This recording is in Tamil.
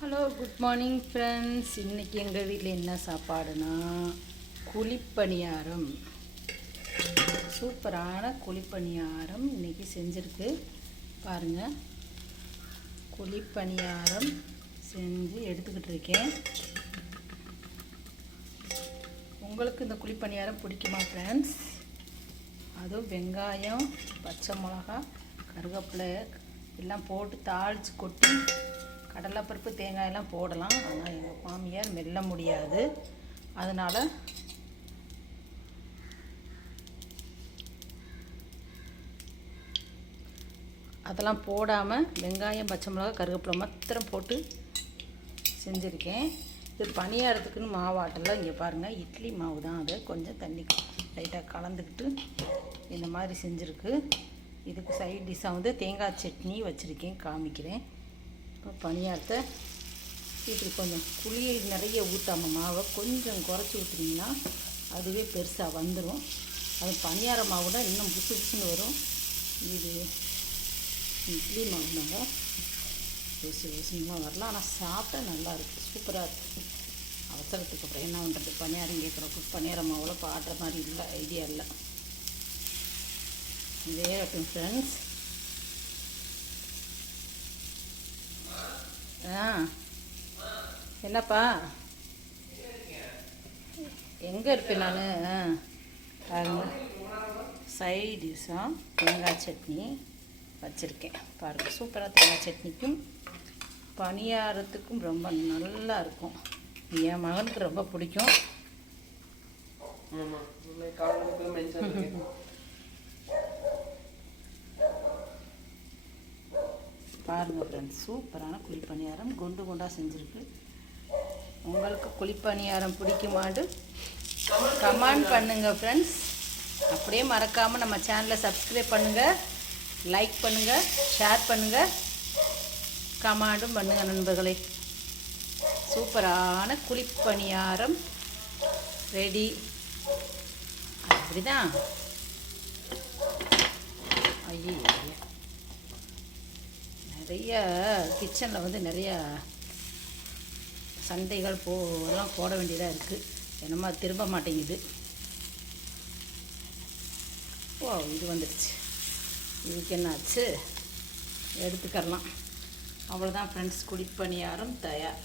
ஹலோ குட் மார்னிங் ஃப்ரெண்ட்ஸ் இன்றைக்கி எங்கள் வீட்டில் என்ன சாப்பாடுனா குழிப்பணியாரம். சூப்பரான குழிப்பணியாரம் இன்றைக்கி செஞ்சுருக்கு. பாருங்கள் குழிப்பணியாரம் செஞ்சு எடுத்துக்கிட்டு இருக்கேன். உங்களுக்கு இந்த குழிப்பணியாரம் பிடிக்குமா ஃப்ரெண்ட்ஸ் அதுவும் வெங்காயம் பச்சை மிளகா கருவேப்பிலை எல்லாம் போட்டு தாளித்து கொட்டி கடலைப்பருப்பு தேங்காயெல்லாம் போடலாம். ஆனால் எங்கள் மாமியார் மெல்ல முடியாது. அதனால் அதெல்லாம் போடாமல் வெங்காயம் பச்சை மிளகா கருவேப்பிலை மாத்திரம் போட்டு செஞ்சுருக்கேன். இது பணியாரத்துக்குன்னு மாவாட்டெல்லாம் இங்கே பாருங்கள் இட்லி மாவு தான் அது. கொஞ்சம் தண்ணி லைட்டாக கலந்துக்கிட்டு இந்த மாதிரி செஞ்சுருக்கு. இதுக்கு சைட் டிஷ்ஷாக வந்து தேங்காய் சட்னி வச்சுருக்கேன் காமிக்கிறேன். இப்போ பணியாரத்தை இப்படி கொஞ்சம் குழியை நிறைய ஊற்றாம மாவை கொஞ்சம் குறைச்சி ஊற்றினீங்கன்னா அதுவே பெருசாக வந்துடும் அது பணியார மாவு இன்னும் புசு புசுன்னு வரும். இது இட்லி நாங்கள் புசு புசுமாக வரலாம். ஆனால் சாப்பிட்டா நல்லா இருக்குது சூப்பராக இருக்குது அவசரத்துக்கு அப்புறம் என்ன பண்ணுறது பணியாரம் கேட்குறப்ப பணியார மாவில் பாடுற மாதிரி இல்லை ஐடியா இல்லை. வேகட்டும் ஃப்ரெண்ட்ஸ் ஆ. என்னப்பா? எங்கே இருப்பேன் நான்? பாருங்க சைடிஷாக தேங்காய் சட்னி வச்சுருக்கேன். பாருங்கள் சூப்பராக தேங்காய் சட்னிக்கும் பணியாரத்துக்கும் ரொம்ப நல்லா இருக்கும். என் மகனுக்கு ரொம்ப பிடிக்கும். பாருங்கள் ஃப்ரெண்ட்ஸ் சூப்பரான குழிப்பணியாரம் குண்டு குண்டாக செஞ்சுருக்கு. உங்களுக்கு குழிப்பணியாரம் பிடிக்குமாட்டு கமெண்ட் பண்ணுங்கள் ஃப்ரெண்ட்ஸ் அப்படியே மறக்காமல் நம்ம சேனலை சப்ஸ்கிரைப் பண்ணுங்கள் லைக் பண்ணுங்கள் ஷேர் பண்ணுங்கள் கமெண்டும் பண்ணுங்கள் நண்பர்களே. சூப்பரான குழிப்பணியாரம் ரெடி அப்படிதான். ஐயோ. நிறைய கிச்சனில் வந்து நிறைய சண்டைகள் போ போட வேண்டியதாக இருக்குது என்னமோ திரும்ப மாட்டேங்குது. ஓ இது வந்துடுச்சு இதுக்கு என்ன ஆச்சு? எடுத்துக்கரலாம் அவ்வளோதான் ஃப்ரெண்ட்ஸ் குடிப்பணியாரம் தயார்